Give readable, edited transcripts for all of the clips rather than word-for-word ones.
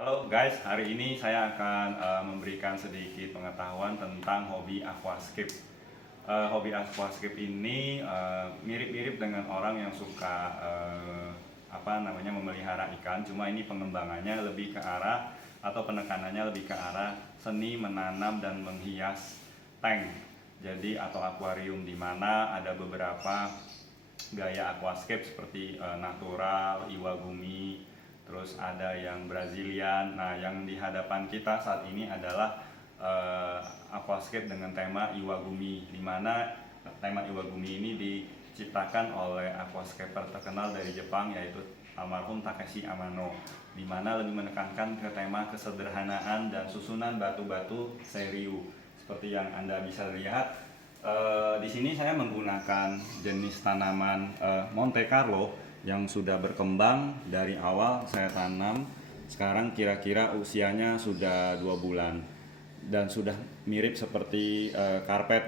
Halo guys, hari ini saya akan memberikan sedikit pengetahuan tentang hobi aquascape. Hobi aquascape ini mirip-mirip dengan orang yang suka memelihara ikan, cuma ini pengembangannya lebih ke arah atau penekanannya lebih ke arah seni menanam dan menghias tank. Jadi atau akuarium, di mana ada beberapa gaya aquascape seperti natural, iwagumi, terus ada yang Brazilian. Nah, yang di hadapan kita saat ini adalah aquascape dengan tema Iwagumi, di mana tema Iwagumi ini diciptakan oleh aquascaper terkenal dari Jepang, yaitu almarhum Takeshi Amano, di mana lebih menekankan ke tema kesederhanaan dan susunan batu-batu seriu. Seperti yang Anda bisa lihat, di sini saya menggunakan jenis tanaman Monte Carlo yang sudah berkembang dari awal saya tanam. Sekarang kira-kira usianya sudah 2 bulan dan sudah mirip seperti karpet,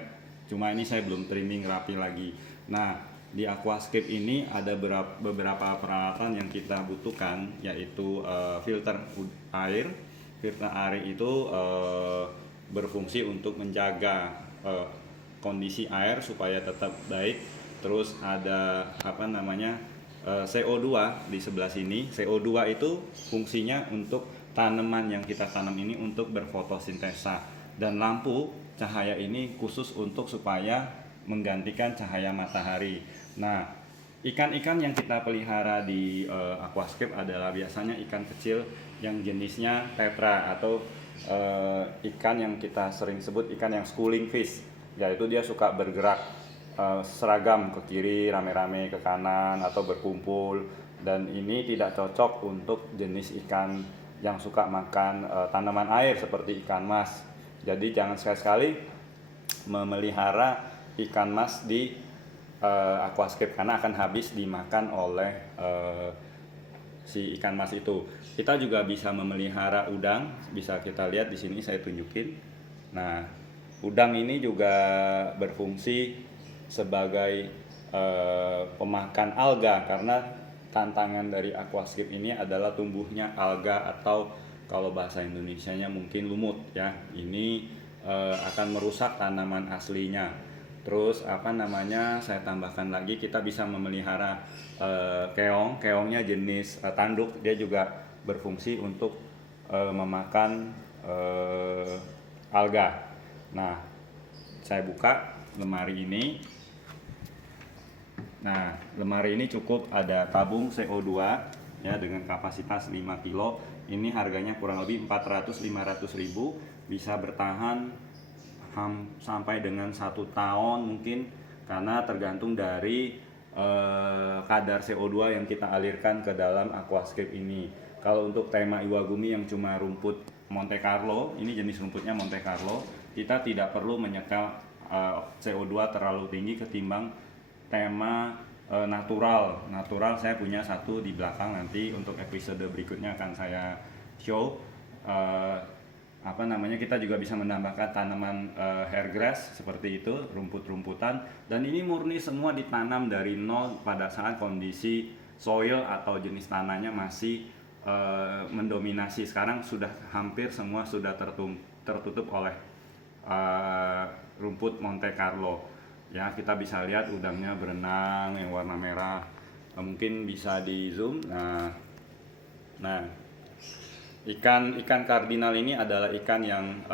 cuma ini saya belum trimming rapi lagi. Nah, di aquascape ini ada beberapa peralatan yang kita butuhkan, yaitu filter air. Filter air itu berfungsi untuk menjaga kondisi air supaya tetap baik. Terus ada CO2 di sebelah sini. CO2 itu fungsinya untuk tanaman yang kita tanam ini untuk berfotosintesa, dan lampu cahaya ini khusus untuk supaya menggantikan cahaya matahari. Nah, ikan-ikan yang kita pelihara di aquascape adalah biasanya ikan kecil yang jenisnya tetra, atau ikan yang kita sering sebut ikan yang schooling fish, yaitu dia suka bergerak seragam ke kiri, rame-rame ke kanan, atau berkumpul. Dan ini tidak cocok untuk jenis ikan yang suka makan tanaman air seperti ikan mas. Jadi jangan sekali-sekali memelihara ikan mas di aquascape, karena akan habis dimakan oleh si ikan mas itu. Kita juga bisa memelihara udang, bisa kita lihat di sini saya tunjukin. Nah, udang ini juga berfungsi sebagai pemakan alga, karena tantangan dari aquascape ini adalah tumbuhnya alga, atau kalau bahasa Indonesianya mungkin lumut ya. Ini akan merusak tanaman aslinya. Terus saya tambahkan lagi, kita bisa memelihara keong. Keongnya jenis tanduk, dia juga berfungsi untuk memakan alga. Nah, saya buka lemari ini. Nah, lemari ini cukup ada tabung CO2 ya dengan kapasitas 5 kilo. Ini harganya kurang lebih 400-500 ribu, bisa bertahan sampai dengan 1 tahun mungkin, karena tergantung dari kadar CO2 yang kita alirkan ke dalam aquascape ini. Kalau untuk tema Iwagumi yang cuma rumput Monte Carlo, ini jenis rumputnya Monte Carlo, kita tidak perlu menyekal CO2 terlalu tinggi ketimbang tema natural. Saya punya satu di belakang, nanti untuk episode berikutnya akan saya show. Kita juga bisa menambahkan tanaman hair grass seperti itu, rumput-rumputan, dan ini murni semua ditanam dari nol pada saat kondisi soil atau jenis tanahnya masih mendominasi. Sekarang sudah hampir semua sudah tertutup oleh rumput Monte Carlo. Ya, kita bisa lihat udangnya berenang yang warna merah. Mungkin bisa di zoom. Nah, ikan kardinal ini adalah ikan yang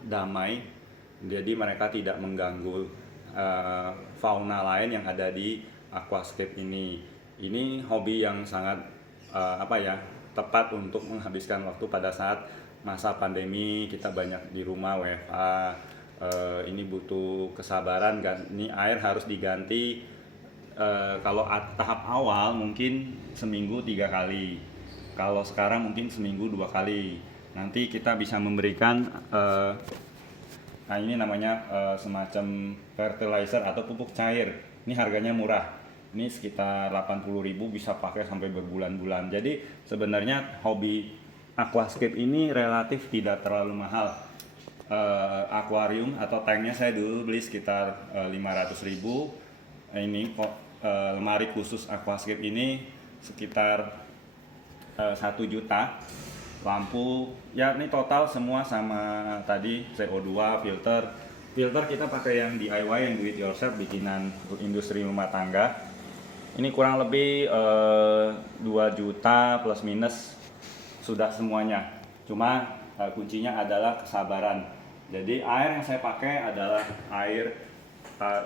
damai. Jadi mereka tidak mengganggu fauna lain yang ada di aquascape ini. Ini hobi yang sangat tepat untuk menghabiskan waktu pada saat masa pandemi. Kita banyak di rumah WFA. Ini butuh kesabaran kan. Ini air harus diganti kalau tahap awal mungkin seminggu 3 kali, kalau sekarang mungkin seminggu 2 kali. Nanti kita bisa memberikan ini namanya semacam fertilizer atau pupuk cair. Ini harganya murah, ini sekitar 80.000, bisa pakai sampai berbulan-bulan. Jadi sebenarnya hobi aquascape ini relatif tidak terlalu mahal. Akuarium atau tanknya saya dulu beli sekitar 500.000. Ini kok lemari khusus aquascape ini sekitar 1 juta. lampu, ya ini total semua sama tadi CO2, filter kita pakai yang DIY, yang do it yourself, bikinan industri rumah tangga. Ini kurang lebih 2 juta plus minus sudah semuanya. Cuma kuncinya adalah kesabaran. Jadi air yang saya pakai adalah air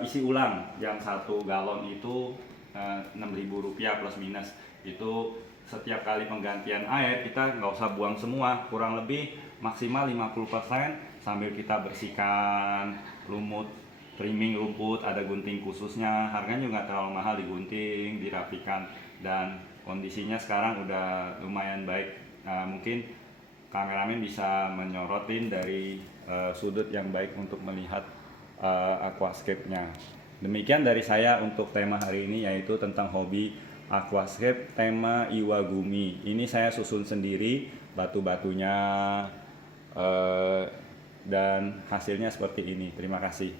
isi ulang, yang 1 galon itu Rp6.000 plus minus. Itu setiap kali penggantian air kita nggak usah buang semua, kurang lebih maksimal 50% sambil kita bersihkan lumut, trimming rumput, ada gunting khususnya, harganya juga nggak terlalu mahal, digunting, dirapikan, dan kondisinya sekarang udah lumayan baik. Mungkin kameramen bisa menyorotin dari sudut yang baik untuk melihat aquascape-nya. Demikian dari saya untuk tema hari ini, yaitu tentang hobi aquascape tema Iwagumi. Ini saya susun sendiri batu-batunya dan hasilnya seperti ini. Terima kasih.